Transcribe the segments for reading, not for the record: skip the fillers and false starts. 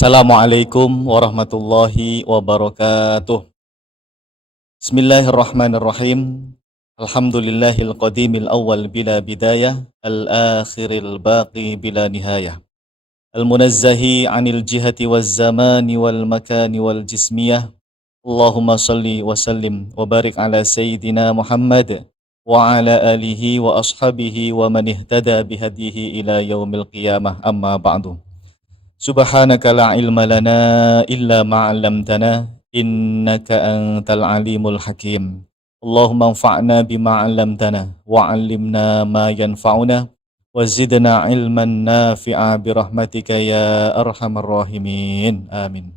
Assalamualaikum warahmatullahi wabarakatuh. Bismillahirrahmanirrahim. Alhamdulillahil qadimil awwal bila bidayah, al-akhiril baqi bila nihayah. Al-munazzahi 'anil jihati waz zamani wal makani wal jismiyah. Allahumma salli wa sallim wa barik ala sayyidina Muhammad wa ala alihi wa ashabihi wa man ihtada bihadihi ila yaumil qiyamah, amma ba'du. Subhanaka la ilma lana illa ma 'allamtana innaka antal alimul hakim. Allahumma anfa'na bima 'allamtana wa 'allimna ma yanfa'una wa zidna ilman nafi'a bi rahmatika ya arhamar rahimin. Amin.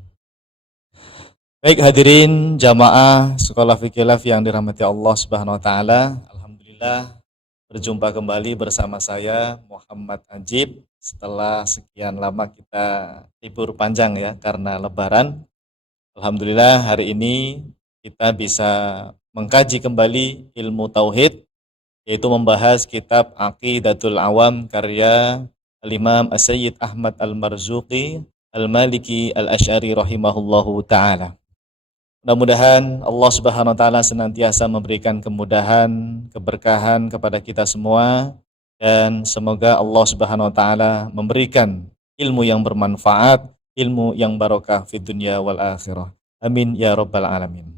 Baik hadirin jamaah Sekolah Fikih Live yang dirahmati Allah Subhanahu wa taala. Alhamdulillah berjumpa kembali bersama saya Muhammad Ajib. Setelah sekian lama kita libur panjang ya karena lebaran, alhamdulillah hari ini kita bisa mengkaji kembali ilmu tauhid, yaitu membahas kitab Aqidatul Awam karya Al-Imam As-Sayyid Ahmad Al-Marzuqi Al-Maliki Al-Asy'ari rahimahullahu ta'ala. Mudah-mudahan Allah Subhanahu wa ta'ala senantiasa memberikan kemudahan, keberkahan kepada kita semua. Dan semoga Allah Subhanahu wa taala memberikan ilmu yang bermanfaat, ilmu yang barokah fid dunya wal akhirah. Amin ya rabbal alamin.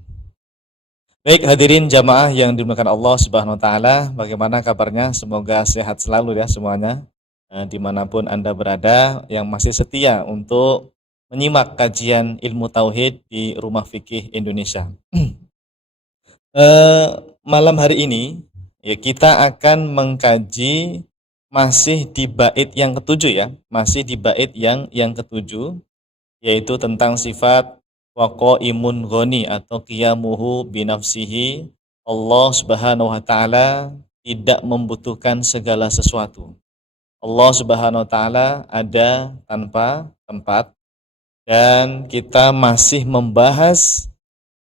Baik hadirin jamaah yang dimuliakan Allah Subhanahu wa taala, bagaimana kabarnya? Semoga sehat selalu ya semuanya. Dimanapun Anda berada yang masih setia untuk menyimak kajian ilmu tauhid di Rumah Fikih Indonesia. Malam hari ini ya, kita akan mengkaji masih di bait yang ketujuh ya, masih di bait yang ketujuh, yaitu tentang sifat waqaimun ghani atau qiyamuhu binafsihi. Allah Subhanahu wa taala tidak membutuhkan segala sesuatu. Allah Subhanahu wa taala ada tanpa tempat, dan kita masih membahas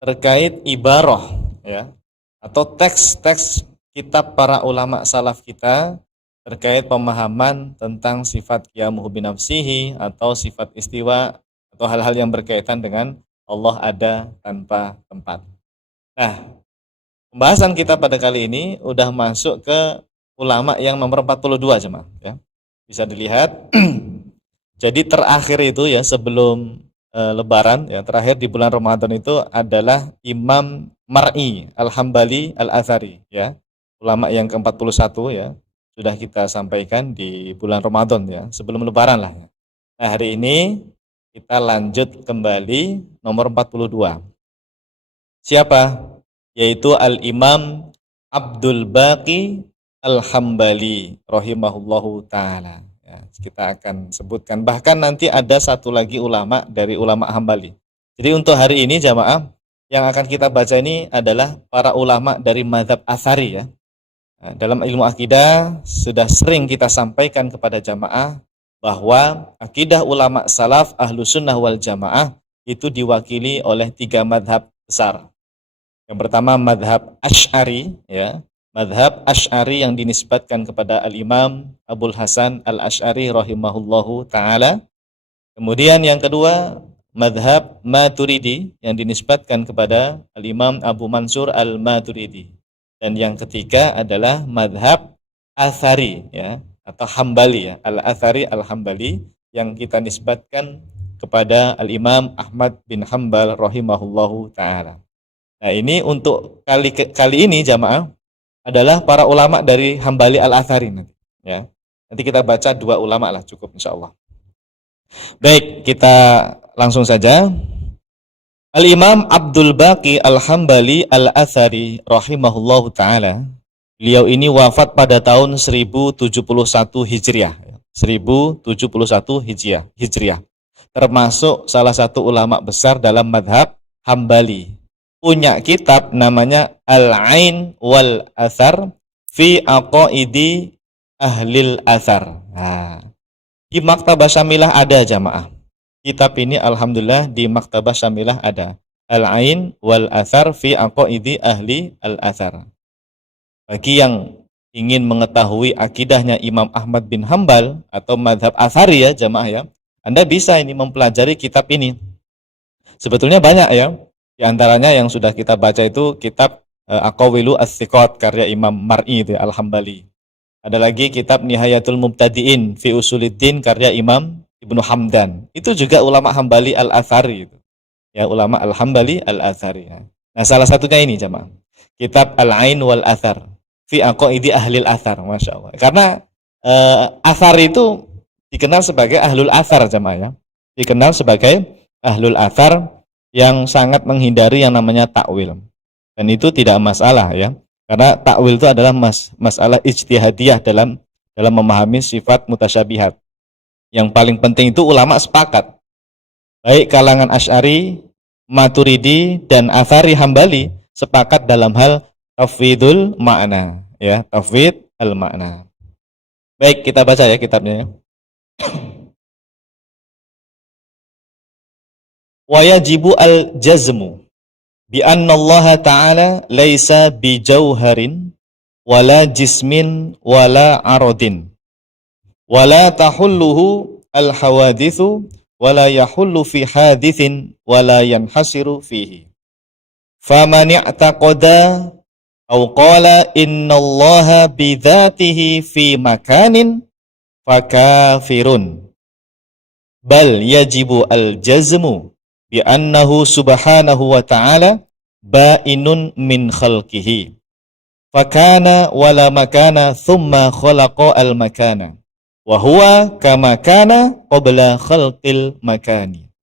terkait ibarah ya, atau teks-teks kitab para ulama salaf kita terkait pemahaman tentang sifat qiyamuhu binafsihi atau sifat istiwa atau hal-hal yang berkaitan dengan Allah ada tanpa tempat. Nah, pembahasan kita pada kali ini udah masuk ke ulama yang nomor 42 jemaah ya. Bisa dilihat. Jadi terakhir itu ya sebelum lebaran ya, terakhir di bulan Ramadan itu adalah Imam Mar'i Al-Hambali Al-Athari ya. Ulama yang ke-41 ya, sudah kita sampaikan di bulan Ramadan ya, sebelum lebaran lah ya. Nah, hari ini kita lanjut kembali nomor 42. Siapa? Yaitu Al-Imam Abdul Baqi Al-Hambali rahimahullahu ta'ala ya, kita akan sebutkan. Bahkan nanti ada satu lagi ulama dari ulama Hambali. Jadi untuk hari ini jamaah, yang akan kita baca ini adalah para ulama dari mazhab Atsari ya. Nah, dalam ilmu akidah sudah sering kita sampaikan kepada jamaah bahwa akidah ulama salaf ahlu sunnah wal jamaah itu diwakili oleh 3 madhab besar. Yang pertama madhab Asy'ari ya, madhab Asy'ari yang dinisbatkan kepada Al-Imam Abul Hasan Al-Asy'ari rahimahullahu ta'ala. Kemudian yang kedua madhab Maturidi yang dinisbatkan kepada Al-Imam Abu Mansur Al-Maturidi. Dan yang ketiga adalah madhab Athari ya, atau Hambali ya, Al-Athari Al-Hambali yang kita nisbatkan kepada Al-Imam Ahmad bin Hanbal rahimahullahu ta'ala. Nah ini untuk kali ini jamaah adalah para ulama dari Hambali Al-Athari ya. Nanti kita baca 2 ulama lah cukup insyaallah. Baik, kita langsung saja. Al-Imam Abdul Baqi Al-Hambali Al-Athari rahimahullahu ta'ala, beliau ini wafat pada tahun 1071 Hijriah 1071 Hijriah, termasuk salah satu ulama besar dalam madhab Hambali. Punya kitab namanya Al-Ain wal Athar fi Aqaidi Ahlil Athar. Nah, di Maktabah Syamilah ada jamaah. Kitab ini alhamdulillah di Maktabah Syamilah ada. Al-Ain wal Athar fi Aqaidi Ahli Al-Athar. Bagi yang ingin mengetahui akidahnya Imam Ahmad bin Hanbal atau madhab Athari ya jamaah ya, Anda bisa ini mempelajari kitab ini. Sebetulnya banyak ya. Di antaranya yang sudah kita baca itu kitab Aqawilu As-Siqat karya Imam Mar'i itu Al-Hambali. Ada lagi kitab Nihayatul Mubtadi'in fi Usuluddin karya Imam Ibnu Hamdan. Itu juga ulama Hambali Al-Athari itu. Ya, ulama Al-Hambali Al-Athari. Nah, salah satunya ini jemaah. Kitab Al-Ain wal Athar fi Aqaidi Ahlil Athar, Masya Allah. Karena Athar itu dikenal sebagai Ahlul Athar jemaah ya. Dikenal sebagai Ahlul Athar yang sangat menghindari yang namanya takwil. Dan itu tidak masalah ya. Karena takwil itu adalah masalah ijtihadiyah dalam memahami sifat mutasyabihat. Yang paling penting itu ulama sepakat. Baik kalangan Asy'ari, Maturidi dan Athari Hambali sepakat dalam hal tafwidul makna, ya, tafwid al makna. Baik, kita baca ya kitabnya ya. Wa yajibu al jazmu bi anna Allah Ta'ala laisa bi jauharin wala jismin wala aradin wala tahulluhu al hawadithu wala yahullu fi hadithin wala yanhasiru fihi faman i'taqada aw qala inna Allah bi dhatihi fi makanin fakafirun bal yajibu al jazmu bi annahu subhanahu wa ta'ala ba'inun min khalqihi fakana wala makana thumma khalaqa al makana wa huwa kama kana qabla khalqil makani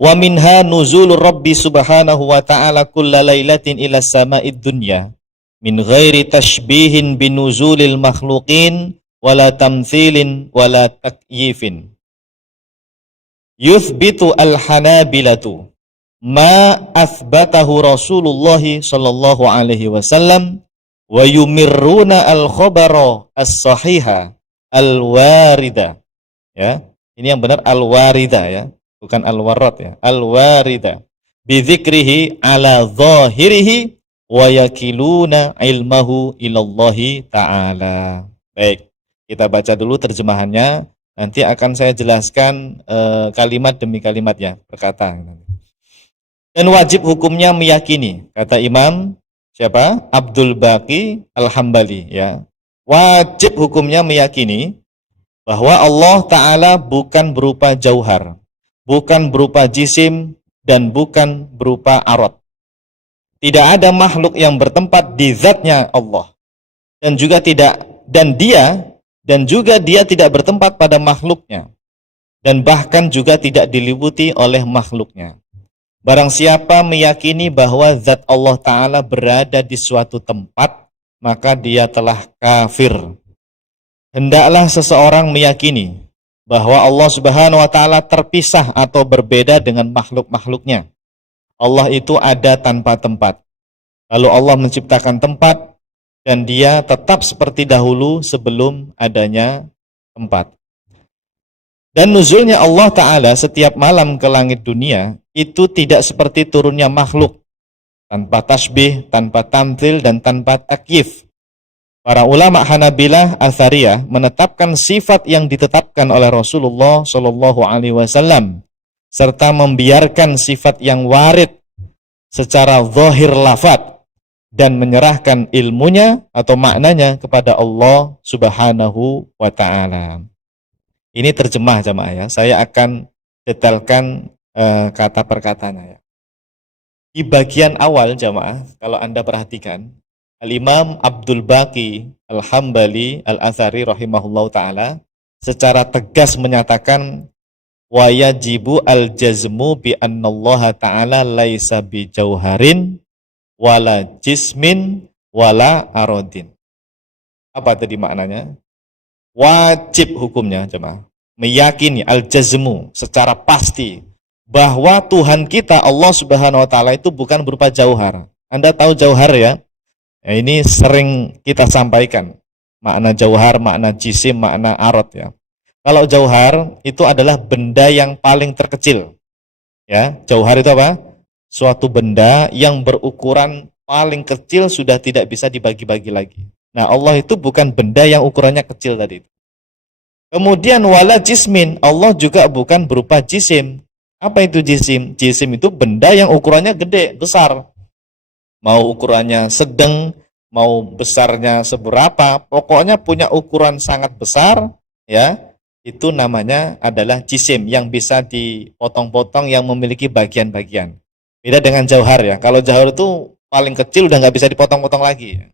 wa minha nuzulur rabbi subhanahu wa ta'ala kulla lailatin ila sama'id dunya min ghairi tashbihin binuzulil makhluqin wala tamthilin wala takyifin yuthbitu al-hanabilatu ma athbatahu Rasulullah sallallahu alaihi wasallam wa yumirruna al-khabara as-sahiha al-warida, ya. Ini yang benar al-warida ya, bukan al-warad ya, al-warida bi dzikrihi ala zahirihi wa yakiluna ilmahu ilallahi ta'ala. Baik, kita baca dulu terjemahannya. Nanti akan saya jelaskan kalimat demi kalimat ya, perkata. Dan wajib hukumnya meyakini, kata Imam siapa? Abdul Baqi Al-Hambali ya. Wajib hukumnya meyakini bahwa Allah Ta'ala bukan berupa jauhar, bukan berupa jisim, dan bukan berupa arad. Tidak ada makhluk yang bertempat di zatnya Allah. Dan juga dia tidak bertempat pada makhluknya, dan bahkan juga tidak diliputi oleh makhluknya. Barang siapa meyakini bahwa zat Allah Ta'ala berada di suatu tempat, maka dia telah kafir. Hendaklah seseorang meyakini bahwa Allah Subhanahu wa Ta'ala terpisah atau berbeda dengan makhluk-makhluknya. Allah itu ada tanpa tempat. Lalu Allah menciptakan tempat, dan dia tetap seperti dahulu sebelum adanya tempat. Dan nuzulnya Allah Ta'ala setiap malam ke langit dunia itu tidak seperti turunnya makhluk, tanpa tasbih, tanpa tamthil, dan tanpa takyif. Para ulama Hanabilah Athariyah menetapkan sifat yang ditetapkan oleh Rasulullah Shallallahu Alaihi Wasallam serta membiarkan sifat yang warid secara zahir lafadz dan menyerahkan ilmunya atau maknanya kepada Allah Subhanahu wa Ta'ala. Ini terjemah jemaah ya. Saya akan detailkan kata per katanya ya. Di bagian awal jemaah, kalau Anda perhatikan, Al-Imam Abdul Baqi Al-Hambali Al-Athari rahimahullahu ta'ala secara tegas menyatakan wa yajibu al-jazmu bi annallaha ta'ala laisa bi jauharin wala jismin wala arodin. Apa tadi maknanya? Wajib hukumnya jemaah meyakini al-jazmu secara pasti bahwa Tuhan kita Allah Subhanahu wa taala itu bukan berupa jauhar. Anda tahu jauhar ya? Ya, ini sering kita sampaikan. Makna jauhar, makna jisim, makna arad ya. Kalau jauhar itu adalah benda yang paling terkecil. Ya, jauhar itu apa? Suatu benda yang berukuran paling kecil sudah tidak bisa dibagi-bagi lagi. Nah, Allah itu bukan benda yang ukurannya kecil tadi. Kemudian wala jismin, Allah juga bukan berupa jisim. Apa itu jisim? Jisim itu benda yang ukurannya gede, besar. Mau ukurannya sedang, mau besarnya seberapa, pokoknya punya ukuran sangat besar, ya. Itu namanya adalah jisim yang bisa dipotong-potong, yang memiliki bagian-bagian. Beda dengan jauhar ya. Kalau jauhar itu paling kecil udah nggak bisa dipotong-potong lagi.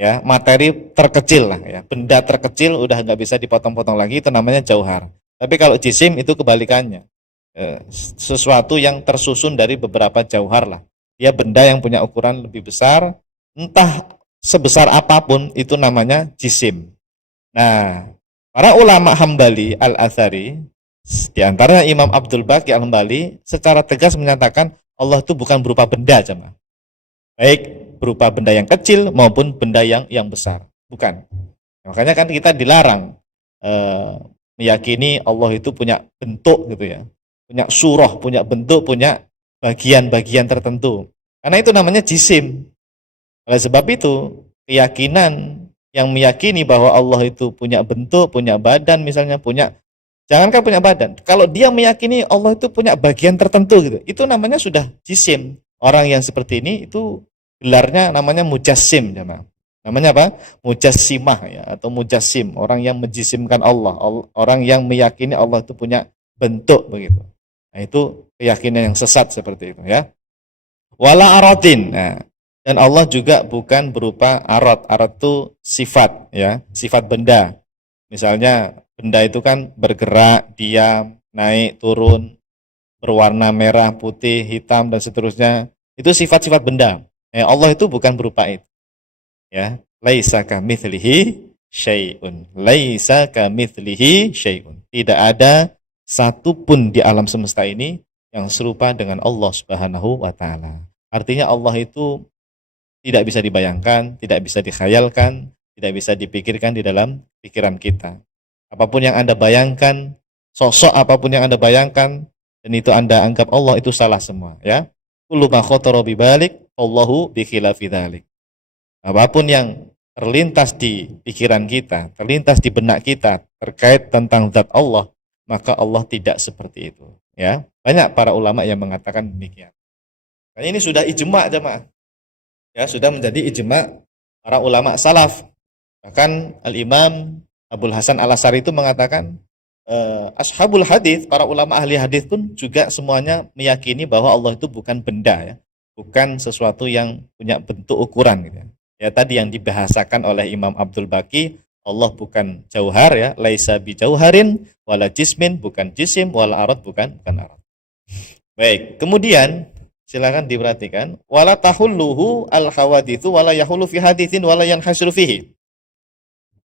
Ya, materi terkecil lah ya. Benda terkecil udah nggak bisa dipotong-potong lagi, itu namanya jauhar. Tapi kalau jisim itu kebalikannya. Sesuatu yang tersusun dari beberapa jauhar lah. Dia benda yang punya ukuran lebih besar, entah sebesar apapun, itu namanya jisim. Nah, para ulama Hambali Al-Athari, di antaranya Imam Abdul Baqi Al-Hambali, secara tegas menyatakan Allah itu bukan berupa benda, jemaah. Baik berupa benda yang kecil maupun benda yang besar. Bukan. Makanya kan kita dilarang meyakini Allah itu punya bentuk gitu ya. Punya surah, punya bentuk, punya bagian-bagian tertentu. Karena itu namanya jisim. Oleh sebab itu, keyakinan yang meyakini bahwa Allah itu punya bentuk, punya badan misalnya, jangankan punya badan. Kalau dia meyakini Allah itu punya bagian tertentu gitu, itu namanya sudah jisim. Orang yang seperti ini itu gelarnya namanya mujassim, jemaah. Namanya apa? Mujassimah ya, atau mujassim, orang yang menjisimkan Allah, orang yang meyakini Allah itu punya bentuk begitu. Nah, itu keyakinan yang sesat seperti itu ya. Wala aradin. Nah, dan Allah juga bukan berupa arad. Arad itu sifat ya, sifat benda. Misalnya benda itu kan bergerak, diam, naik, turun, berwarna merah, putih, hitam dan seterusnya. Itu sifat-sifat benda. Allah itu bukan berupa itu. Ya, laisa kamitslihi syai'un. Laisa kamitslihi syai'un. Tidak ada satupun di alam semesta ini yang serupa dengan Allah Subhanahu wa taala. Artinya Allah itu tidak bisa dibayangkan, tidak bisa dikhayalkan, tidak bisa dipikirkan di dalam pikiran kita. Apapun yang Anda bayangkan, sosok apapun yang Anda bayangkan, dan itu Anda anggap Allah, itu salah semua, ya. Kullu ma khatara bi balik, Allahu bi khilafi dzalik. Apapun yang terlintas di pikiran kita, terlintas di benak kita terkait tentang zat Allah, maka Allah tidak seperti itu, ya. Banyak para ulama yang mengatakan demikian. Nah, ini sudah ijma' jemaah. Ya, sudah menjadi ijma' para ulama salaf. Bahkan Al-Imam Abdul Hasan Al-Asy'ari itu mengatakan ashabul hadis, para ulama ahli hadis pun juga semuanya meyakini bahwa Allah itu bukan benda ya, bukan sesuatu yang punya bentuk ukuran gitu ya. Ya tadi yang dibahasakan oleh Imam Abdul Baqi, Allah bukan jauhar ya, laisa bi jauharin wala jismin, bukan jisim, wala arad, bukan arad. Baik, kemudian silakan diperhatikan, wala tahulluhu al hawaditsu wala yahulu fi haditsin wala yanhasru fihi.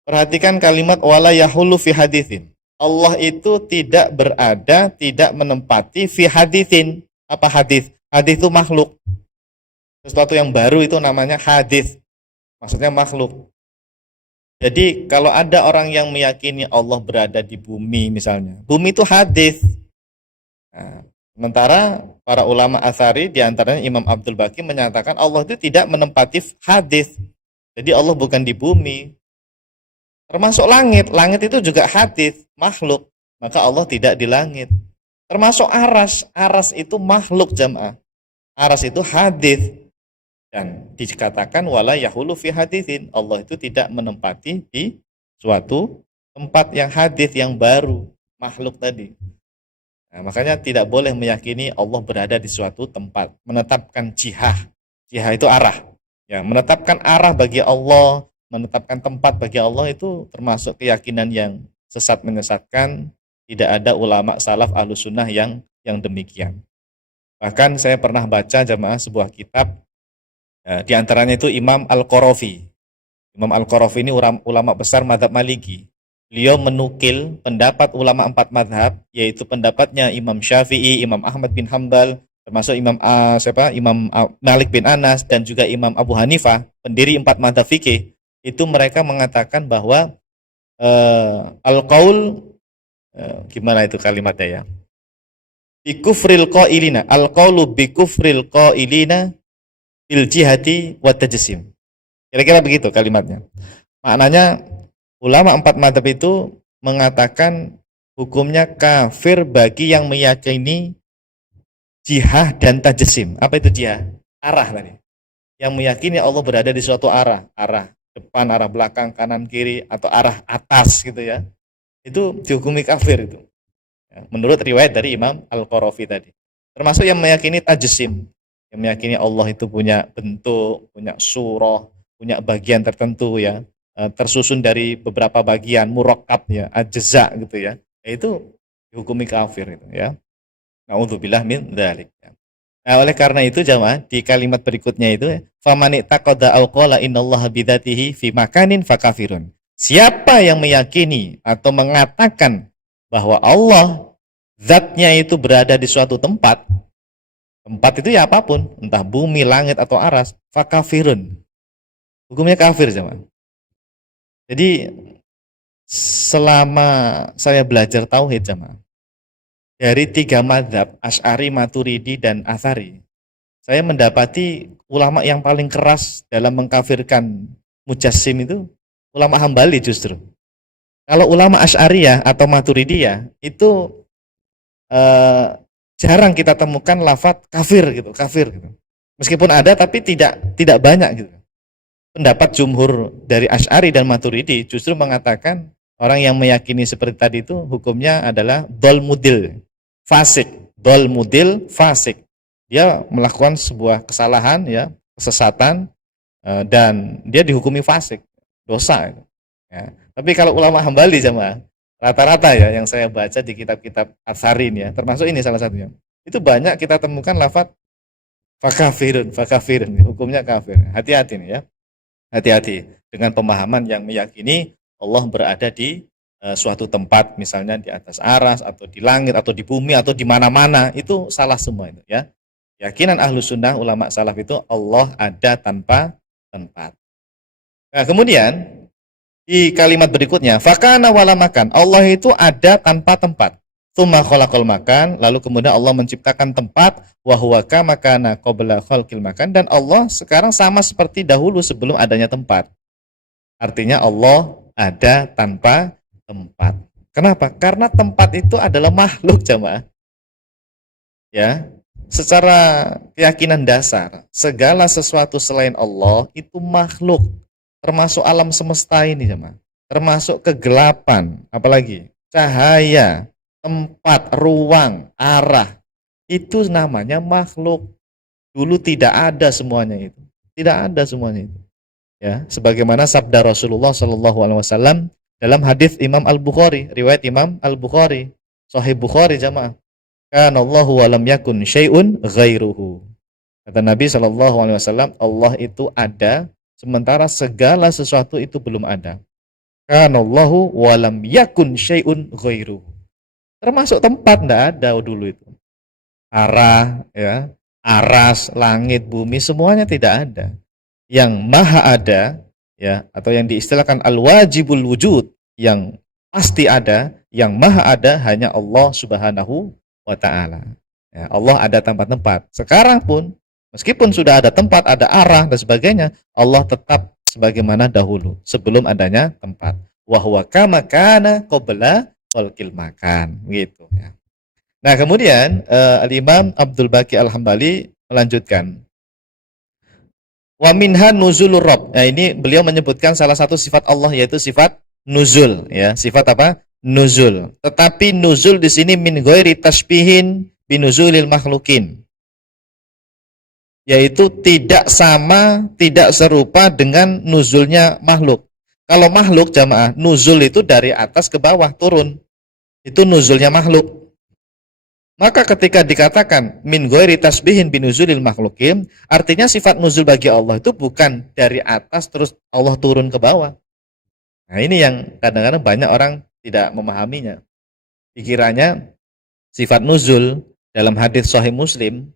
Perhatikan kalimat wala yahulu fi haditsin. Allah itu tidak berada, tidak menempati fi haditsin. Apa hadis? Hadis itu makhluk. Sesuatu yang baru itu namanya hadis. Maksudnya makhluk. Jadi kalau ada orang yang meyakini Allah berada di bumi misalnya, bumi itu hadis. Nah, sementara para ulama Atsari, diantaranya Imam Abdul Baqi, menyatakan Allah itu tidak menempati hadis. Jadi Allah bukan di bumi. Termasuk langit. Langit itu juga hadis, makhluk. Maka Allah tidak di langit. Termasuk aras. Aras itu makhluk jamaah. Aras itu hadis. Dan dikatakan wala yahulu fi haditsin, Allah itu tidak menempati di suatu tempat yang hadis, yang baru, makhluk tadi. Nah, makanya tidak boleh meyakini Allah berada di suatu tempat, menetapkan jihah. Jihah itu arah. Ya, menetapkan arah bagi Allah, menetapkan tempat bagi Allah, itu termasuk keyakinan yang sesat menyesatkan. Tidak ada ulama salaf ahlus sunnah yang demikian. Bahkan saya pernah baca jamaah sebuah kitab, di antaranya itu Imam Al-Qarafi. Imam Al-Qarafi ini ulama besar mazhab Maliki. Beliau menukil pendapat ulama 4 mazhab, yaitu pendapatnya Imam Syafi'i, Imam Ahmad bin Hambal, termasuk Imam Malik bin Anas, dan juga Imam Abu Hanifah, pendiri 4 mazhab fikih. Itu mereka mengatakan bahwa al-qaul, gimana itu kalimatnya ya? Bikufril qailina, al-qaulu bikufril qailina bil jihati wa tajsim. Kira-kira begitu kalimatnya. Maknanya ulama 4 mazhab itu mengatakan hukumnya kafir bagi yang meyakini jihah dan tajsim. Apa itu jihah? Arah tadi. Yang meyakini Allah berada di suatu arah, arah depan, arah belakang, kanan, kiri, atau arah atas gitu ya. Itu dihukumi kafir itu. Ya, menurut riwayat dari Imam Al-Qarafi tadi. Termasuk yang meyakini tajsim, yang meyakini Allah itu punya bentuk, punya surah, punya bagian tertentu ya, tersusun dari beberapa bagian, murakkab ya, ajza gitu ya. Itu dihukumi kafir itu ya. Nauzubillah min dzalik. Nah, oleh karena itu jamaah di kalimat berikutnya itu faman taqada au qala innallaha bidzatihi fi makanin fakafirun. Siapa yang meyakini atau mengatakan bahwa Allah zatnya itu berada di suatu tempat, tempat itu ya apapun, entah bumi, langit atau aras, fakafirun. Hukumnya kafir jamaah. Jadi selama saya belajar tauhid jamaah, dari 3 mazhab, Asy'ari, Maturidi, dan Atsari, saya mendapati ulama yang paling keras dalam mengkafirkan Mujassim itu ulama Hambali justru. Kalau ulama Asy'ariyah atau Maturidiyah itu jarang kita temukan lafadz kafir gitu, kafir gitu. Meskipun ada tapi tidak banyak gitu. Pendapat jumhur dari Asy'ari dan Maturidi justru mengatakan orang yang meyakini seperti tadi itu hukumnya adalah dol mudil, fasik, dol mudil, fasik. Dia melakukan sebuah kesalahan ya, kesesatan dan dia dihukumi fasik, dosa. Ya. Tapi kalau ulama Hambali jamaah, rata-rata ya yang saya baca di kitab-kitab Atsarin ya, termasuk ini salah satunya. Itu banyak kita temukan lafadz fakafirun, fakafirun, hukumnya kafir. Hati-hati nih ya. Hati-hati dengan pemahaman yang meyakini Allah berada di suatu tempat, misalnya di atas aras atau di langit atau di bumi atau di mana-mana, itu salah semua itu ya. Keyakinan Ahlus Sunnah ulama salaf itu Allah ada tanpa tempat. Nah, kemudian di kalimat berikutnya, fakana wala makan. Allah itu ada tanpa tempat. Tsumma khalaqal makan, lalu kemudian Allah menciptakan tempat, wa huwa kama kana qabla khalqil makan, dan Allah sekarang sama seperti dahulu sebelum adanya tempat. Artinya Allah ada tanpa tempat. Kenapa? Karena tempat itu adalah makhluk jamaah. Ya, secara keyakinan dasar, segala sesuatu selain Allah itu makhluk, termasuk alam semesta ini jemaah, termasuk kegelapan, apalagi cahaya, tempat, ruang, arah, itu namanya makhluk. Dulu tidak ada semuanya itu, tidak ada semuanya itu. Ya, sebagaimana sabda Rasulullah Shallallahu Alaihi Wasallam dalam hadis Imam Al Bukhari, riwayat Imam Al Bukhari, Sahih Bukhari jamaah. Kana Allahu wa lam yakun syai'un ghairuhu. Kata Nabi Shallallahu Alaihi Wasallam, Allah itu ada sementara segala sesuatu itu belum ada. Kana Allahu wa lam yakun syai'un ghairuhu. Termasuk tempat tidak ada dulu itu. Arah, ya, aras, langit, bumi semuanya tidak ada. Yang maha ada, ya, atau yang diistilahkan al-wajibul wujud, yang pasti ada, yang maha ada hanya Allah Subhanahu wa ta'ala. Ya, Allah ada tempat-tempat. Sekarang pun, meskipun sudah ada tempat, ada arah dan sebagainya, Allah tetap sebagaimana dahulu, sebelum adanya tempat. Wa huwa kama kana qabla khalqil makan, gitu ya. Nah, kemudian Al-Imam Abdul Baqi Al-Hambali melanjutkan. Wa minha nuzulur rabb. Nah, ini beliau menyebutkan salah satu sifat Allah yaitu sifat nuzul, ya. Sifat apa? Nuzul. Tetapi nuzul di sini min ghairi tasbihin binuzulil makhlukin. Yaitu tidak sama, tidak serupa dengan nuzulnya makhluk. Kalau makhluk jamaah, nuzul itu dari atas ke bawah turun. Itu nuzulnya makhluk. Maka ketika dikatakan min ghairi tasbihin binuzulil makhlukin, artinya sifat nuzul bagi Allah itu bukan dari atas terus Allah turun ke bawah. Nah, ini yang kadang-kadang banyak orang tidak memahaminya. Dikiranya sifat nuzul dalam hadis Sahih Muslim,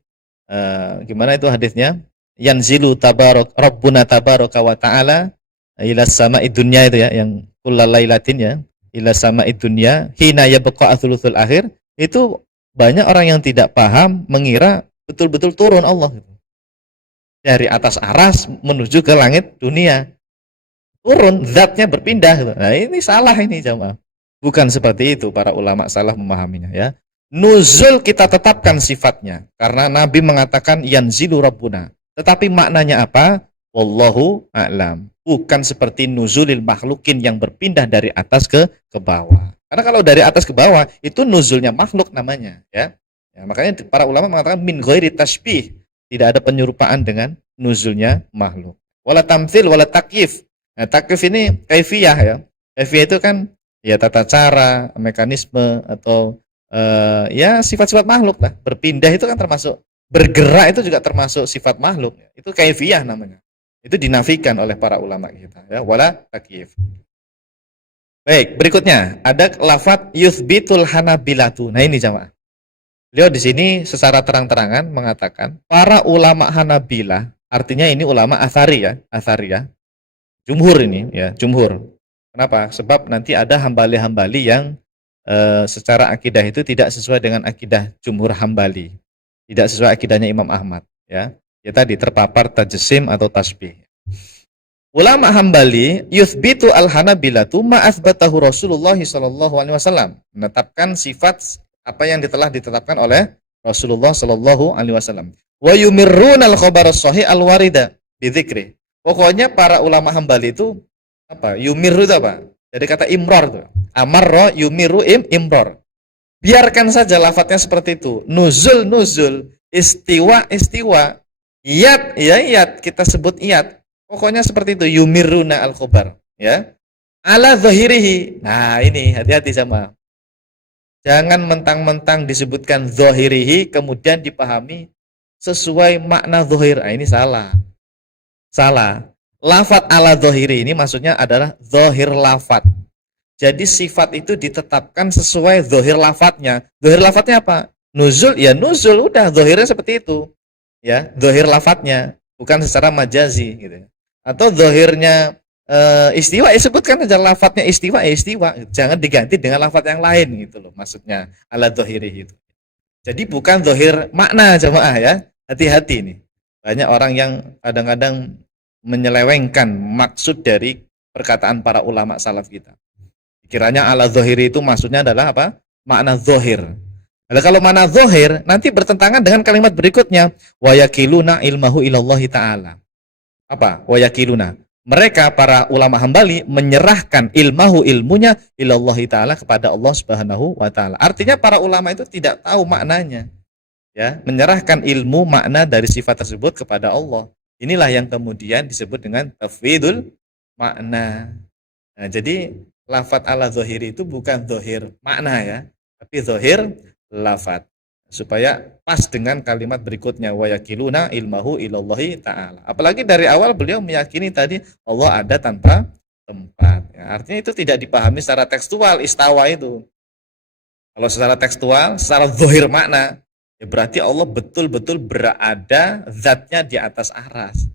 gimana itu hadisnya? Yanzilu tabarak Rabbuna tabaraka wa ta'ala ila sama'i dunya, itu ya, yang kullalailatin ya, ila sama'i dunya hina yabqa athuluthul akhir. Itu banyak orang yang tidak paham, mengira betul-betul turun Allah dari atas aras menuju ke langit dunia. Turun, zatnya berpindah. Nah, ini salah ini jamaah. Bukan seperti itu para ulama salaf memahaminya ya. Nuzul kita tetapkan sifatnya karena Nabi mengatakan yanzilu rabbuna. Tetapi maknanya apa? Wallahu a'lam. Bukan seperti nuzulil makhlukin yang berpindah dari atas ke bawah. Karena kalau dari atas ke bawah itu nuzulnya makhluk namanya ya. Ya, makanya para ulama mengatakan min ghairi tasbih, tidak ada penyerupaan dengan nuzulnya makhluk. Wala tamtsil wala takyif. Nah, takyif ini kaifiyah ya. Kaifiyah itu kan ya tata cara, mekanisme atau ya sifat-sifat makhluk lah. Berpindah itu kan termasuk, bergerak itu juga termasuk sifat makhluk. Itu kaifiyah namanya. Itu dinafikan oleh para ulama kita ya, wala takyif. Baik, berikutnya ada lafaz yuthbitul hanabilatu. Nah, ini jamaah. Beliau di sini secara terang-terangan mengatakan para ulama Hanabilah, artinya ini ulama Athari ya, Athari ya. Jumhur ini ya, jumhur. Kenapa? Sebab nanti ada hambali-hambali yang secara akidah itu tidak sesuai dengan akidah jumhur hambali. Tidak sesuai akidahnya Imam Ahmad ya. Ya tadi terpapar tajsim atau tasbih. Ulama hambali yuthbitu al-hanabilatu ma athbatahu Rasulullah sallallahu alaihi wasallam. Menetapkan sifat apa yang telah ditetapkan oleh Rasulullah sallallahu alaihi wasallam. Wa yumirruna al-khabar as-sahih al-warida bi dzikri. Pokoknya para ulama hambali itu apa? Yumirru itu apa? Dari kata imror itu. Amarra yumiru imror. Biarkan saja lafadznya seperti itu. Nuzul nuzul, istiwa istiwa, iyat ya iyat, kita sebut iyat. Pokoknya seperti itu, yumiruna al-khabar, ya. Ala zahirihi. Nah, ini hati-hati sama. Jangan mentang-mentang disebutkan zahirihi kemudian dipahami sesuai makna zahir. Nah, ini salah. Salah. Lafat ala zahiri ini maksudnya adalah zahir lafat. Jadi sifat itu ditetapkan sesuai zahir lafatnya. Zahir lafatnya apa? Nuzul, ya nuzul, udah zahirnya seperti itu. Ya, zahir lafatnya, bukan secara majazi gitu. Atau zahirnya istiwa, ya sebutkan aja lafatnya istiwa, ya istiwa. Jangan diganti dengan lafat yang lain gitu loh maksudnya ala zahiri itu. Jadi bukan zahir makna jemaah ya. Hati-hati nih. Banyak orang yang kadang-kadang menyelewengkan maksud dari perkataan para ulama salaf kita. Kiranya ala zahiri itu maksudnya adalah apa? Makna zahir. Nah, kalau makna zahir nanti bertentangan dengan kalimat berikutnya, wa yakiluna ilmahu ilallahi ta'ala. Apa? Wa yakiluna. Mereka para ulama Hambali menyerahkan ilmahu ilmunya ilallahi ta'ala kepada Allah Subhanahu wa taala. Artinya para ulama itu tidak tahu maknanya. Ya, menyerahkan ilmu makna dari sifat tersebut kepada Allah. Inilah yang kemudian disebut dengan tafwidul makna. Nah, jadi lafat ala zahiri itu bukan zahir makna ya, tapi zahir lafat. Supaya pas dengan kalimat berikutnya, wa yakiluna ilmahu ilallahi ta'ala. Apalagi dari awal beliau meyakini tadi Allah ada tanpa tempat. Ya, artinya itu tidak dipahami secara tekstual istawa itu. Kalau secara tekstual, secara zahir makna, ya berarti Allah betul-betul berada zatnya di atas aras.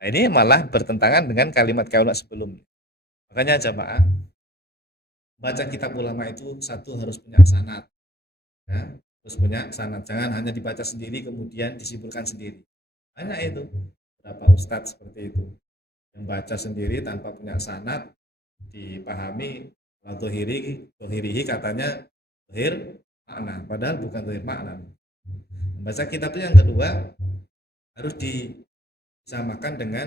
Nah, ini malah bertentangan dengan kalimat-kalimat sebelumnya. Makanya jamaah, baca kitab ulama itu satu harus punya sanad, ya, harus punya sanad. Jangan hanya dibaca sendiri kemudian disimpulkan sendiri. Hanya itu berapa ustadz seperti itu yang baca sendiri tanpa punya sanad, dipahami zahirihi katanya zahir makna, padahal bukan zahir makna. Baca kitab itu yang kedua harus disamakan dengan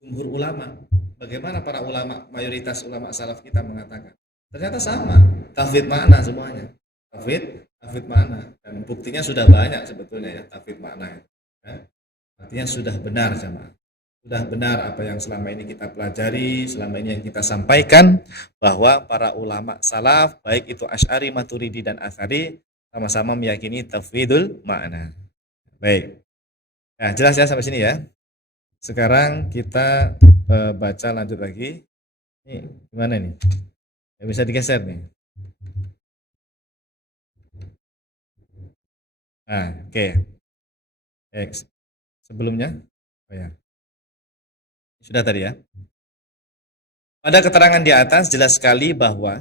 jumhur ulama. Bagaimana para ulama, mayoritas ulama salaf kita mengatakan? Ternyata sama, tafwid makna semuanya. Tafwid makna. Dan buktinya sudah banyak sebetulnya ya, tafwid makna. Ya. Artinya sudah benar jemaah. Sudah benar apa yang selama ini kita pelajari, selama ini yang kita sampaikan, bahwa para ulama salaf, baik itu Asy'ari, Maturidi, dan Atsari, sama-sama meyakini tafwidul makna. Baik. Nah, jelas ya sampai sini ya. Sekarang kita baca lanjut lagi. Ini gimana nih? Ya, bisa digeser nih. Nah, oke. Sebelumnya, oh ya. Sudah tadi ya. Pada keterangan di atas jelas sekali bahwa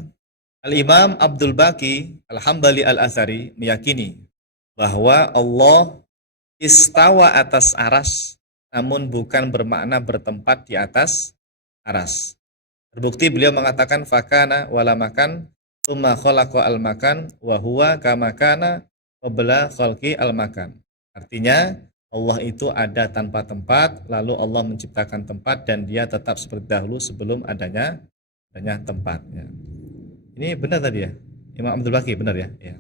Al-Imam Abdul Baqi Al-Hambali Al-Athari meyakini bahwa Allah istawa atas aras, namun bukan bermakna bertempat di atas aras. Terbukti beliau mengatakan fakana wala makan tsumma khalaqa al-makan wa huwa kama kana qabla khalqi al-makan. Artinya Allah itu ada tanpa tempat, lalu Allah menciptakan tempat dan dia tetap seperti dahulu sebelum adanya tempatnya. Ini benar tadi ya? Imam Abdul Baqi benar ya? Ya.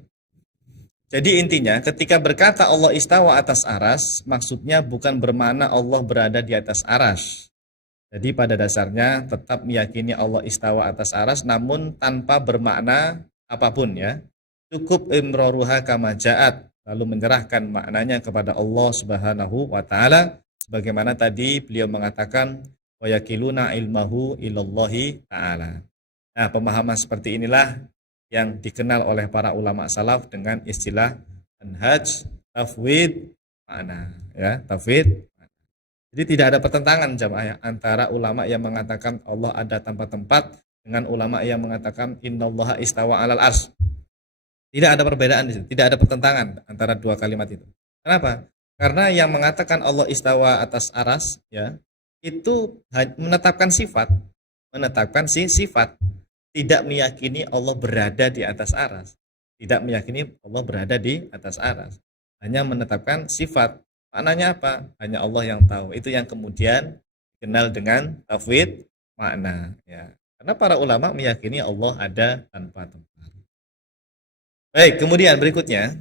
Jadi intinya ketika berkata Allah istawa atas aras, maksudnya bukan bermakna Allah berada di atas aras. Jadi pada dasarnya tetap meyakini Allah istawa atas aras namun tanpa bermakna apapun ya. Cukup imroruha kama ja'at, lalu menyerahkan maknanya kepada Allah Subhanahu wa taala sebagaimana tadi beliau mengatakan wa yakiluna ilmahu ilallahi taala. Nah, pemahaman seperti inilah yang dikenal oleh para ulama salaf dengan istilah manhaj tafwid makna ya, tafwid. Jadi tidak ada pertentangan jamaah ya, antara ulama yang mengatakan Allah ada tanpa tempat dengan ulama yang mengatakan innallaha istawa 'alal arsy. Tidak ada perbedaan di situ, tidak ada pertentangan antara dua kalimat itu. Kenapa? Karena yang mengatakan Allah istawa atas aras ya, itu menetapkan sifat, tidak meyakini Allah berada di atas aras. Tidak meyakini Allah berada di atas aras. Hanya menetapkan sifat. Maknanya apa? Hanya Allah yang tahu. Itu yang kemudian dikenal dengan tafwid makna ya. Karena para ulama meyakini Allah ada tanpa tempat. Baik, kemudian berikutnya,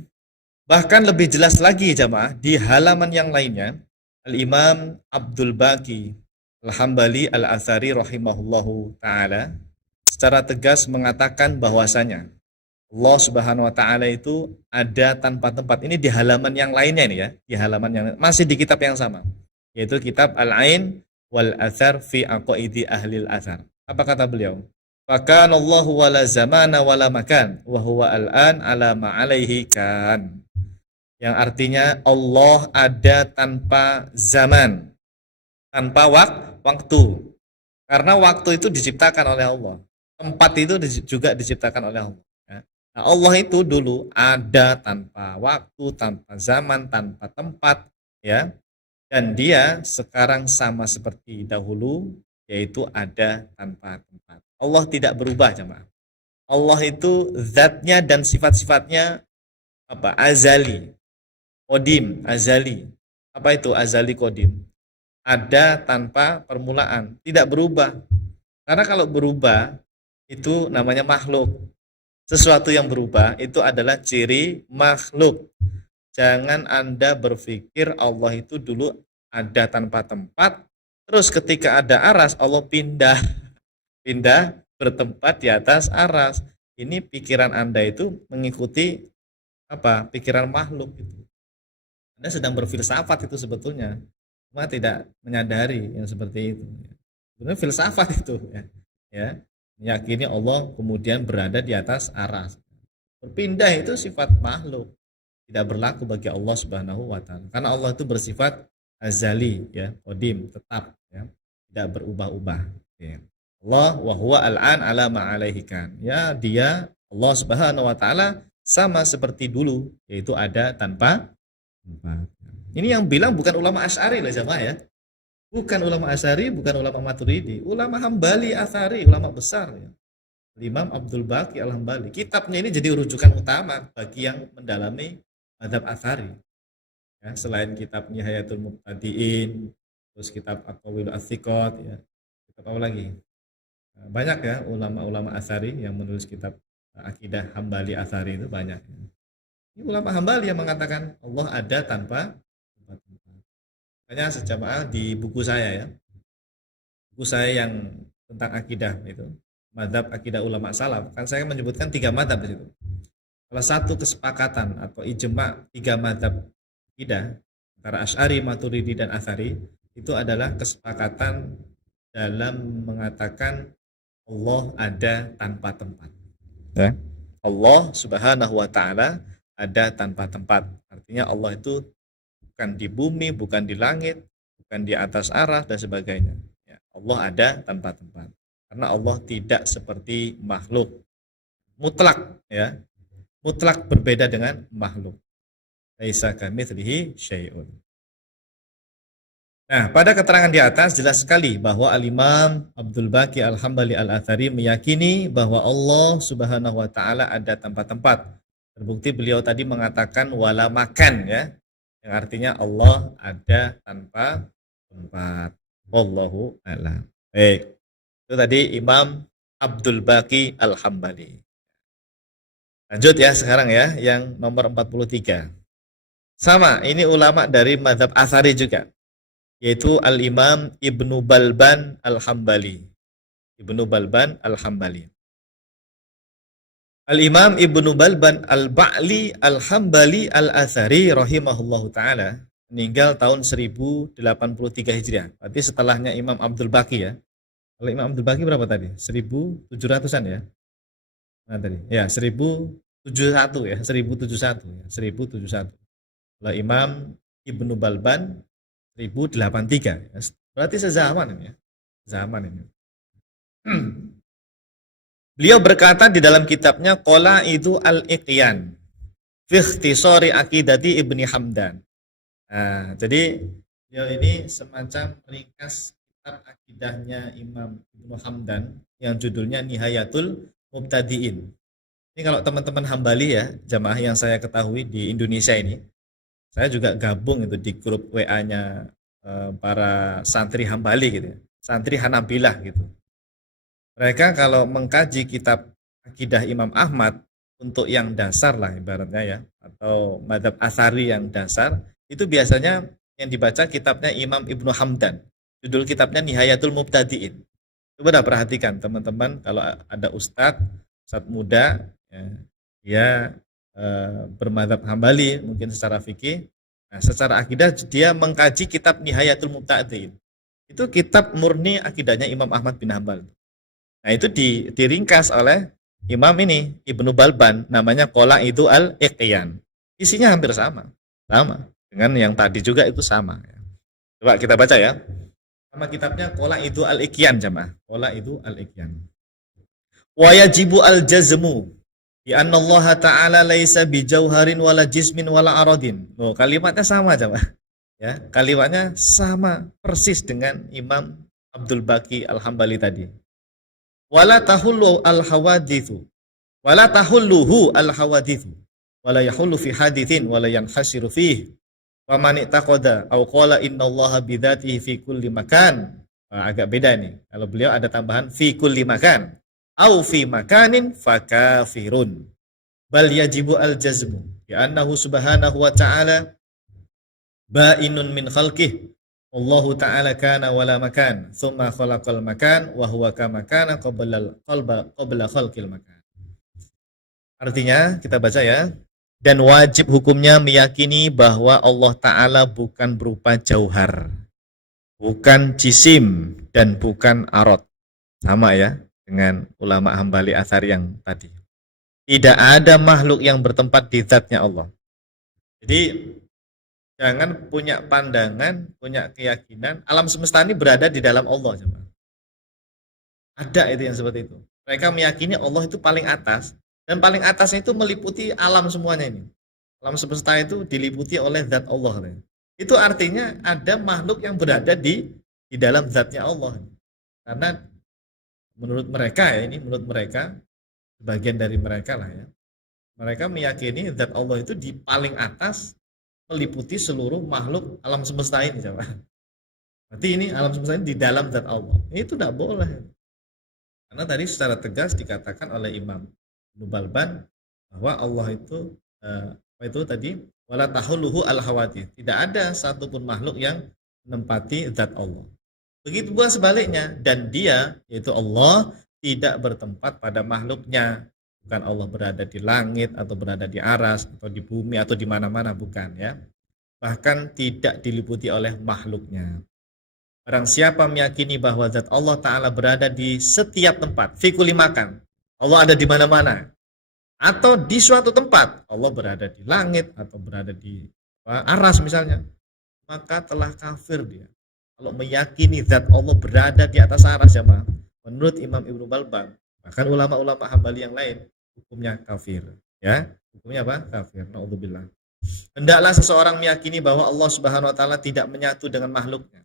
bahkan lebih jelas lagi jamaah di halaman yang lainnya, Al-Imam Abdul Baqi Al-Hambali Al-Athari rahimahullahu taala secara tegas mengatakan bahwasanya Allah Subhanahu wa taala itu ada tanpa tempat. Ini di halaman yang lainnya ini ya, di halaman yang masih di kitab yang sama, yaitu kitab Al-Ain wal Athar fi Aqaidi Ahlil Athar. Apa kata beliau? Fakan Allahu wala zamana wala makan wa huwa al-an ala ma alaihi kan. Yang artinya Allah ada tanpa zaman, tanpa waktu. Karena waktu itu diciptakan oleh Allah. Tempat itu juga diciptakan oleh Allah. Nah, Allah itu dulu ada tanpa waktu, tanpa zaman, tanpa tempat, ya. Dan dia sekarang sama seperti dahulu, yaitu ada tanpa tempat. Allah tidak berubah, jemaah. Allah itu zatnya dan sifat-sifatnya apa? Azali, qadim, azali. Apa itu azali, qadim? Ada tanpa permulaan, tidak berubah. Karena kalau berubah itu namanya makhluk. Sesuatu yang berubah itu adalah ciri makhluk. Jangan Anda berpikir Allah itu dulu ada tanpa tempat, terus ketika ada aras Allah pindah bertempat di atas aras. Ini pikiran Anda itu mengikuti apa? Pikiran makhluk itu. Anda sedang berfilsafat itu sebetulnya, cuma tidak menyadari yang seperti itu. Sebenarnya filsafat itu ya, meyakini Allah kemudian berada di atas aras. Berpindah itu sifat makhluk, tidak berlaku bagi Allah Subhanahu wa taala. Karena Allah itu bersifat azali ya, qadim, tetap ya, tidak berubah-ubah. Ya. Allah wa huwa al-an ala ma alaihi kan. Ya, dia Allah Subhanahu wa taala sama seperti dulu, yaitu ada tanpa tempat. Ini yang bilang bukan ulama Asy'ari loh jamaah ya. Bukan ulama Asy'ari, bukan ulama Maturidi, ulama Hambali Athari, ulama besar ya. Imam Abdul Baqi Al-Hambali. Kitabnya ini jadi rujukan utama bagi yang mendalami mazhab Athari. Ya, selain kitab Nihayatul Muqtadiin, terus kitab Aqwalul Athiqat ya. Kitab apa lagi? Banyak ya ulama-ulama Athari yang menulis kitab akidah Hambali Athari itu banyak. Ini ulama Hambali yang mengatakan Allah ada tanpa tempat. Makanya sejamaah di buku saya ya. Buku saya yang tentang akidah itu, mazhab akidah ulama salaf, kan saya menyebutkan 3 mazhab di situ. Salah satu kesepakatan atau ijma 3 mazhab akidah antara Asy'ari, Maturidi dan Atsari itu adalah kesepakatan dalam mengatakan Allah ada tanpa tempat. Ya. Allah Subhanahu wa taala ada tanpa tempat. Artinya Allah itu bukan di bumi, bukan di langit, bukan di atas aras dan sebagainya. Ya, Allah ada tanpa tempat. Karena Allah tidak seperti makhluk. Mutlak ya. Mutlak berbeda dengan makhluk. Laisa kamitslihi syai'un. Nah, pada keterangan di atas jelas sekali bahwa Al-Imam Abdul Baqi Al-Hambali Al-Athari meyakini bahwa Allah Subhanahu wa taala ada tempat-tempat. Terbukti beliau tadi mengatakan wala makan ya, yang artinya Allah ada tanpa tempat. Wallahu a'lam. Baik. Itu tadi Imam Abdul Baqi Al-Hambali. Lanjut ya sekarang ya, yang nomor 43. Sama, ini ulama dari mazhab Atsari juga, yaitu Al-Imam Ibnu Balban Al-Hambali. Ibnu Balban Al-Hambali. Al-Imam Ibnu Balban Al-Ba'li Al-Hambali Al-Athari rahimahullahu ta'ala meninggal tahun 1083 Hijriah. Berarti setelahnya Imam Abdul Baqi ya. Kalau Imam Abdul Baqi berapa tadi? 1700-an ya? Nah tadi. Ya, 1071 ya, 1071 ya, 1071. Kalau Imam Ibnu Balban 1083. Berarti sezaman ini ya. Zaman ini. Beliau berkata di dalam kitabnya Qala itu al-Iqyan fi ikhtisari aqidati Ibni Hamdan. Nah, jadi beliau ini semacam ringkas kitab akidahnya Imam Ibnu Hamdan yang judulnya Nihayatul Mubtadi'in. Ini kalau teman-teman Hambali ya, jamaah yang saya ketahui di Indonesia ini, saya juga gabung itu di grup WA-nya para santri Hambali gitu ya, santri Hanabilah gitu. Mereka kalau mengkaji kitab akidah Imam Ahmad untuk yang dasar lah ibaratnya ya, atau madhab Atsari yang dasar, itu biasanya yang dibaca kitabnya Imam Ibnu Hamdan. Judul kitabnya Nihayatul Mubtadi'in. Coba dah perhatikan teman-teman, kalau ada ustadz muda ya, dia bermadhab Hambali mungkin secara fikih, nah, secara akidah dia mengkaji kitab Nihayatul Mubtadi'in. Itu kitab murni akidahnya Imam Ahmad bin Hambal. Nah, itu diringkas oleh Imam ini Ibnu Balban, namanya Qala itu al-Iqyan. Isinya hampir sama dengan yang tadi juga, itu sama. Coba kita baca ya. Nama kitabnya Qala itu al-Iqyan jamaah. Qala itu al-Iqyan. Wa yajibu al-jazmu bi anna Allah Ta'ala laisa bi jauharin wala jismin wala aradin. Oh, kalimatnya sama jamaah. Ya, kalimatnya sama persis dengan Imam Abdul Baqi Al-Hambali tadi. Wala tahullu al-hawadithu wala tahulluhu al-hawadithu wala yahullu fi hadithin wala yanhasiru fihi wa man i'taqada aw qala innallaha bidzatihi fi kulli makan. Nah, agak beda nih. Kalau beliau ada tambahan fi kulli makan au fi makanin fakafirun. Bal yajibu al-jazmu bi annahu subhanahu wa ta'ala ba'inun min khalqihi. Allahu ta'ala kana wala makan thumma khalaqal makan wa huwa kama kana qabla khalqil makan. Artinya kita baca ya. Dan wajib hukumnya meyakini bahwa Allah Ta'ala bukan berupa jauhar, bukan jisim, dan bukan arad. Sama ya dengan ulama Hambali Atsari yang tadi. Tidak ada makhluk yang bertempat di zatnya Allah. Jadi jangan punya pandangan, punya keyakinan alam semesta ini berada di dalam Allah. Ada itu yang seperti itu. Mereka meyakini Allah itu paling atas, dan paling atasnya itu meliputi alam semuanya ini. Alam semesta itu diliputi oleh zat Allah. Itu artinya ada makhluk yang berada di dalam zatnya Allah. Karena menurut mereka ya, ini menurut mereka, sebagian dari mereka lah ya, mereka meyakini zat Allah itu di paling atas, meliputi seluruh makhluk alam semesta ini, coba. Berarti ini alam semesta ini di dalam zat Allah. Itu tidak boleh. Karena tadi secara tegas dikatakan oleh Imam Ibnu Balban bahwa Allah itu apa itu tadi? Wala tahulluhu al-hawadith. Tidak ada satupun makhluk yang menempati zat Allah. Begitu pula sebaliknya, dan dia yaitu Allah tidak bertempat pada makhluknya. Bukan Allah berada di langit atau berada di aras atau di bumi atau di mana-mana, bukan ya. Bahkan tidak diliputi oleh makhluknya. Barang siapa meyakini bahwa zat Allah Ta'ala berada di setiap tempat, fi kulli makan, Allah ada di mana-mana, atau di suatu tempat Allah berada di langit atau berada di aras misalnya, maka telah kafir dia. Kalau meyakini zat Allah berada di atas aras, ya, menurut Imam Ibnu Balban, bahkan ulama-ulama Hambali yang lain, hukumnya kafir. Ya, hukumnya apa? Kafir. Naudzubillah. Hendaklah seseorang meyakini bahwa Allah Subhanahu wa taala tidak menyatu dengan makhluknya.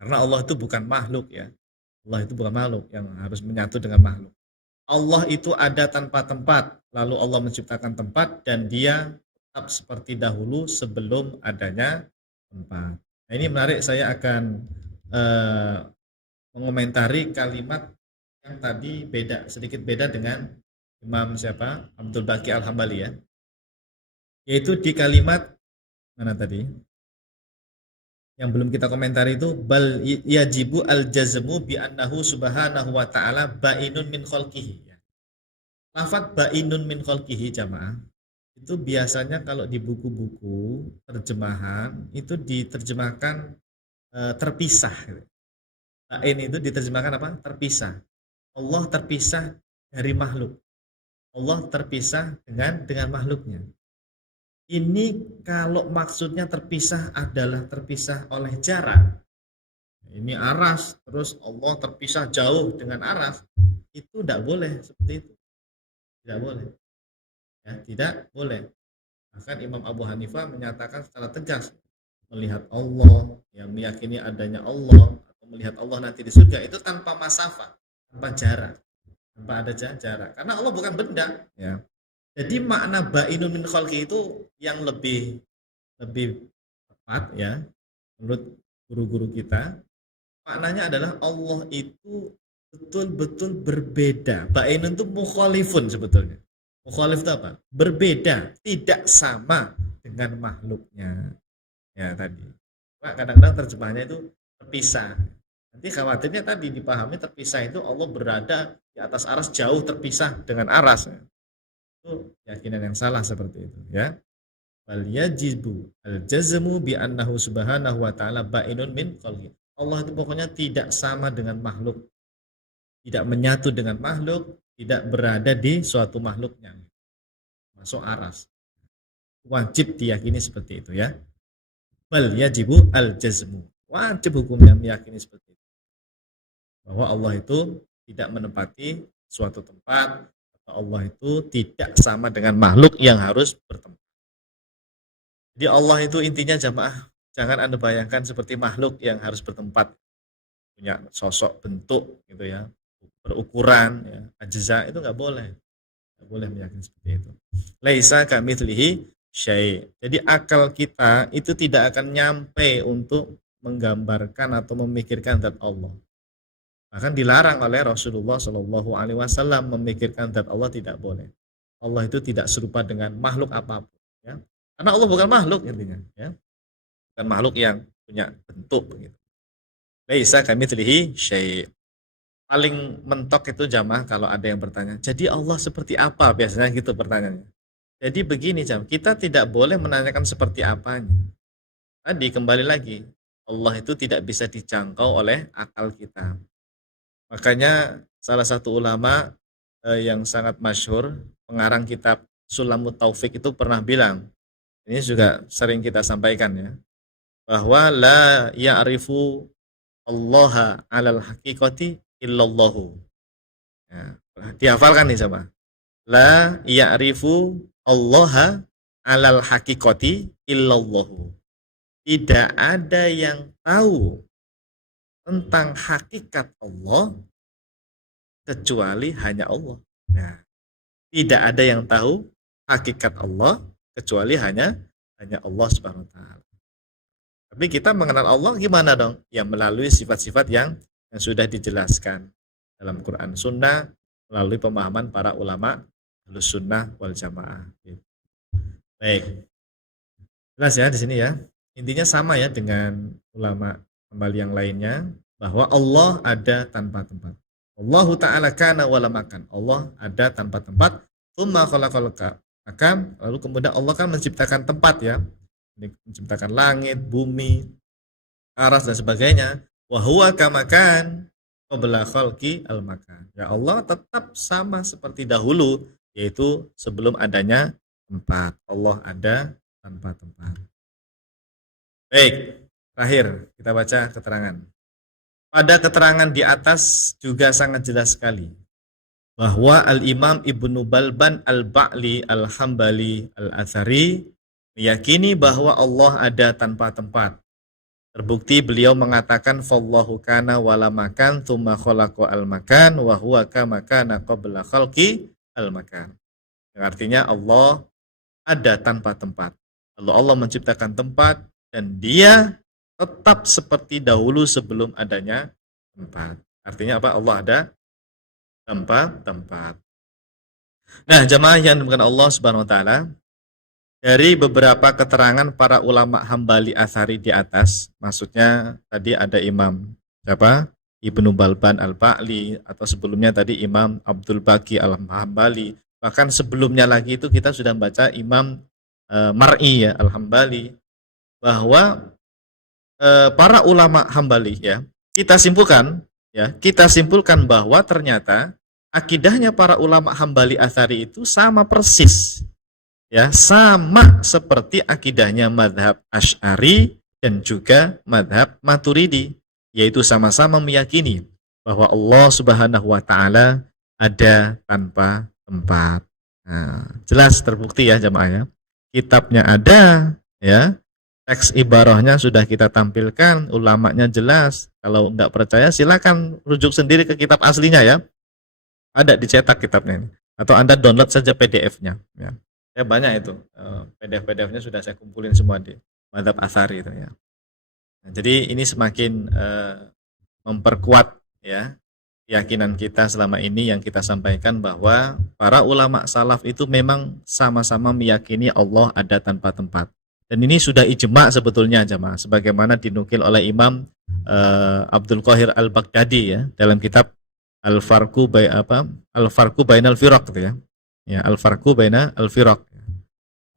Karena Allah itu bukan makhluk ya. Allah itu bukan makhluk yang harus menyatu dengan makhluk. Allah itu ada tanpa tempat, lalu Allah menciptakan tempat dan dia tetap seperti dahulu sebelum adanya tempat. Nah, ini menarik, saya akan mengomentari kalimat yang tadi sedikit beda dengan Imam siapa? Abdul Baqi Al-Hambali ya. Yaitu di kalimat mana tadi? Yang belum kita komentari itu bal yajibu al-jazmu bi annahu subhanahu wa ta'ala ba'inun min khalqihi. Lafaz ba'inun min khalqihi jamaah itu biasanya kalau di buku-buku terjemahan itu diterjemahkan terpisah. Ba'in itu diterjemahkan apa? Terpisah. Allah terpisah dari makhluk. Allah terpisah dengan makhluknya. Ini kalau maksudnya terpisah adalah terpisah oleh jarak. Ini aras, terus Allah terpisah jauh dengan aras. Itu tidak boleh seperti itu. Tidak boleh. Ya, tidak boleh. Bahkan Imam Abu Hanifah menyatakan secara tegas, melihat Allah, yang meyakini adanya Allah, atau melihat Allah nanti di surga, itu tanpa masafah, tanpa jarak. Tanpa ada jarak. Karena Allah bukan benda. Ya. Jadi makna ba'inun min khalqi itu yang lebih tepat ya, menurut guru-guru kita. Maknanya adalah Allah itu betul-betul berbeda. Ba'inun itu mukhalifun sebetulnya. Mukhalif itu apa? Berbeda, tidak sama dengan makhluknya. Ya tadi. Kadang-kadang terjemahannya itu terpisah. Nanti khawatirnya tadi dipahami terpisah itu Allah berada di atas aras jauh terpisah dengan aras. Itu keyakinan yang salah seperti itu ya. Bal yajibu al-jazmu bi annahu subhanahu wa ta'ala ba'inun min khalqi. Allah itu pokoknya tidak sama dengan makhluk. Tidak menyatu dengan makhluk, tidak berada di suatu makhluknya. Masuk aras. Wajib diyakini seperti itu ya. Bal yajibu al-jazmu. Wajib hukumnya meyakini seperti itu. Bahwa Allah itu tidak menempati suatu tempat, atau Allah itu tidak sama dengan makhluk yang harus bertempat. Jadi Allah itu intinya jamaah, jangan Anda bayangkan seperti makhluk yang harus bertempat, punya sosok, bentuk gitu ya, berukuran ya, ajza, itu nggak boleh. Nggak boleh meyakini seperti itu. Laisa kamitslihi syai'. Jadi akal kita itu tidak akan nyampe untuk menggambarkan atau memikirkan zat Allah. Bahkan dilarang oleh Rasulullah Shallallahu Alaihi Wasallam memikirkan zat Allah, tidak boleh. Allah itu tidak serupa dengan makhluk apapun. Ya. Karena Allah bukan makhluk intinya. Ya. Bukan makhluk yang punya bentuk begitu. Laisa kamitslihi syai'. Paling mentok itu jamaah kalau ada yang bertanya, jadi Allah seperti apa? Biasanya gitu pertanyaannya. Jadi begini jamaah, kita tidak boleh menanyakan seperti apanya. Tadi kembali lagi, Allah itu tidak bisa dijangkau oleh akal kita. Makanya salah satu ulama yang sangat masyhur, pengarang kitab Sulamut Taufik itu pernah bilang, ini juga sering kita sampaikan ya, bahwa la ya'rifu Allah 'alal haqiqati illallahu. Ya, dihafalkan nih sama. La ya'rifu Allah 'alal haqiqati illallahu. Tidak ada yang tahu tentang hakikat Allah kecuali hanya Allah. Nah, tidak ada yang tahu hakikat Allah kecuali hanya Allah Subhanahu wa taala. Tapi kita mengenal Allah gimana dong? Ya melalui sifat-sifat yang sudah dijelaskan dalam Quran Sunnah, melalui pemahaman para ulama Ahlus Sunnah wal Jamaah. Baik. Jelas ya di sini ya. Intinya sama ya dengan ulama kembali yang lainnya, bahwa Allah ada tanpa tempat. Allahu ta'ala kana wala makan. Allah ada tanpa tempat. Tsumma khalaqal makam. Lalu kemudian Allah kan menciptakan tempat ya. Menciptakan langit, bumi, aras dan sebagainya. Wa huwa kamakan qabla khalqi al makan. Ya Allah tetap sama seperti dahulu, yaitu sebelum adanya tempat. Allah ada tanpa tempat. Baik. Terakhir, kita baca keterangan. Pada keterangan di atas juga sangat jelas sekali bahwa Al-Imam Ibnu Balban Al-Ba'li Al-Hambali Al-Athari meyakini bahwa Allah ada tanpa tempat. Terbukti beliau mengatakan fallahu kana wala makan tsumma khalaqa al makan wa huwa kama kana qabla khalqi al makan. Yang artinya Allah ada tanpa tempat. Lalu Allah menciptakan tempat dan dia tetap seperti dahulu sebelum adanya tempat. Artinya apa? Allah ada tempat. Nah, jamaah yang dimuliakan Allah Subhanahu wa taala, dari beberapa keterangan para ulama Hambali Atsari di atas, maksudnya tadi ada Imam siapa? Ibnu Balban Al-Ba'li, atau sebelumnya tadi Imam Abdul Baqi Al-Hambali. Bahkan sebelumnya lagi itu kita sudah baca Imam Mar'i ya Al-Hambali, bahwa para ulama Hambali ya, kita simpulkan bahwa ternyata akidahnya para ulama Hambali Atsari itu sama persis, ya, sama seperti akidahnya madhab Asy'ari dan juga madhab Maturidi, yaitu sama-sama meyakini bahwa Allah Subhanahu wa taala ada tanpa tempat. Nah, jelas terbukti ya jamaah ya. Kitabnya ada, ya. Teks ibarahnya sudah kita tampilkan, ulamanya jelas. Kalau nggak percaya silakan rujuk sendiri ke kitab aslinya ya. Ada dicetak kitabnya ini. Atau Anda download saja PDF-nya ya. Ya banyak itu. PDF-PDF-nya sudah saya kumpulin semua di Madhab Atsari itu ya. Nah, jadi ini semakin memperkuat ya keyakinan kita selama ini yang kita sampaikan bahwa para ulama salaf itu memang sama-sama meyakini Allah ada tanpa tempat. Dan ini sudah ijma sebetulnya jamaah, sebagaimana dinukil oleh Imam Abdul Qahir Al-Baghdadi ya dalam kitab Al-Farqu Bainal Firaq gitu ya. Ya, Al-Farqu Bainal Firaq.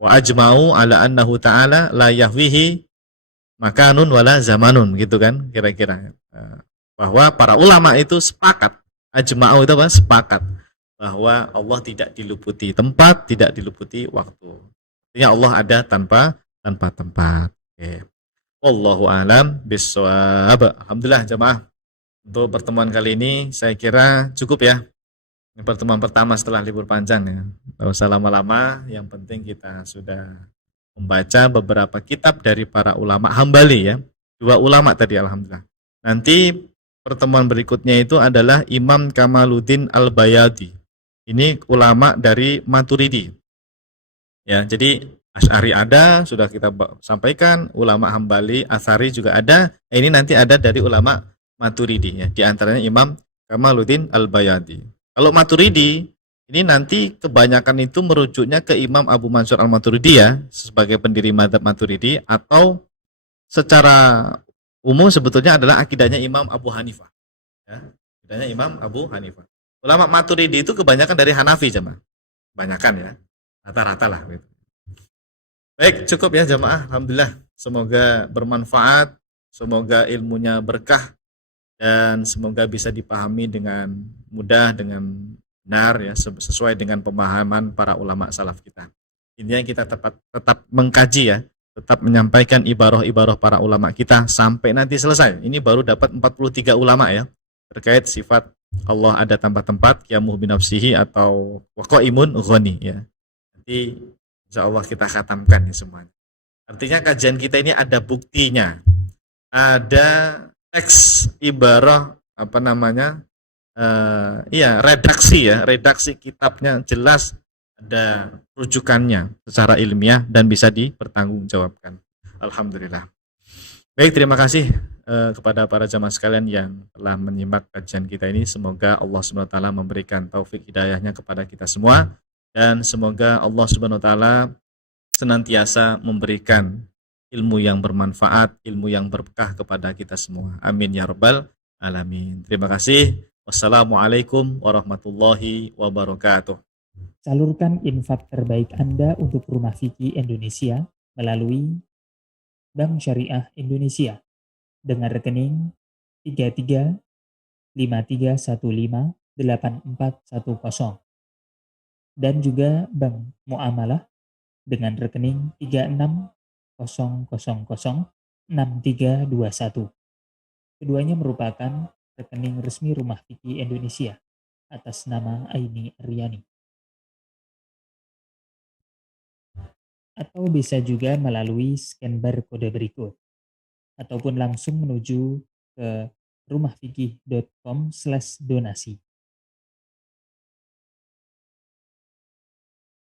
Wa ajma'u ala annahu ta'ala la yahwihi makanun wala zamanun, gitu kan kira-kira. Bahwa para ulama itu sepakat, ajma'u itu apa? Sepakat bahwa Allah tidak diluputi tempat, tidak diluputi waktu. Artinya Allah ada tanpa tempat. Oke. Wallahu a'lam bishawab. Alhamdulillah jemaah. Untuk pertemuan kali ini saya kira cukup ya. Ini pertemuan pertama setelah libur panjang ya. Tidak usah lama-lama, yang penting kita sudah membaca beberapa kitab dari para ulama Hambali ya. 2 ulama tadi alhamdulillah. Nanti pertemuan berikutnya itu adalah Imam Kamaluddin Al-Bayadi. Ini ulama dari Maturidi. Ya, jadi Asy'ari ada, sudah kita sampaikan, ulama Hambali, Atsari juga ada. Ini nanti ada dari ulama Maturidi ya, di antaranya Imam Kamaluddin Al-Bayadi. Kalau Maturidi, ini nanti kebanyakan itu merujuknya ke Imam Abu Mansur Al-Maturidi ya, sebagai pendiri mazhab Maturidi, atau secara umum sebetulnya adalah akidahnya Imam Abu Hanifah. Ya, akidahnya Imam Abu Hanifah. Ulama Maturidi itu kebanyakan dari Hanafi jemaah. Kebanyakan ya, rata-rata lah gitu. Baik, cukup ya jemaah. Alhamdulillah, semoga bermanfaat, semoga ilmunya berkah, dan semoga bisa dipahami dengan mudah, dengan benar ya, sesuai dengan pemahaman para ulama salaf kita. Intinya kita tetap mengkaji ya, tetap menyampaikan ibarah-ibarah para ulama kita sampai nanti selesai. Ini baru dapat 43 ulama ya, terkait sifat Allah ada tanpa tempat, qiyamuh binafsihi atau waqaimun ghani ya. Nanti insya Allah kita khatamkan ya semuanya. Artinya kajian kita ini ada buktinya, ada teks ibarah redaksi kitabnya jelas, ada rujukannya secara ilmiah dan bisa dipertanggungjawabkan. Alhamdulillah. Baik, terima kasih kepada para jamaah sekalian yang telah menyimak kajian kita ini. Semoga Allah Subhanahu wa taala memberikan taufik hidayahnya kepada kita semua, dan semoga Allah Subhanahu wa taala senantiasa memberikan ilmu yang bermanfaat, ilmu yang berkah kepada kita semua. Amin ya rabbal alamin. Terima kasih. Wassalamualaikum warahmatullahi wabarakatuh. Salurkan infak terbaik Anda untuk Rumah Fikih Indonesia melalui Bank Syariah Indonesia dengan rekening 3353158410 dan juga Bank Muamalah dengan rekening 36006321. Keduanya merupakan rekening resmi Rumah Fikih Indonesia atas nama Aini Aryani. Atau bisa juga melalui scan barcode berikut. ataupun langsung menuju ke rumahfikih.com/donasi.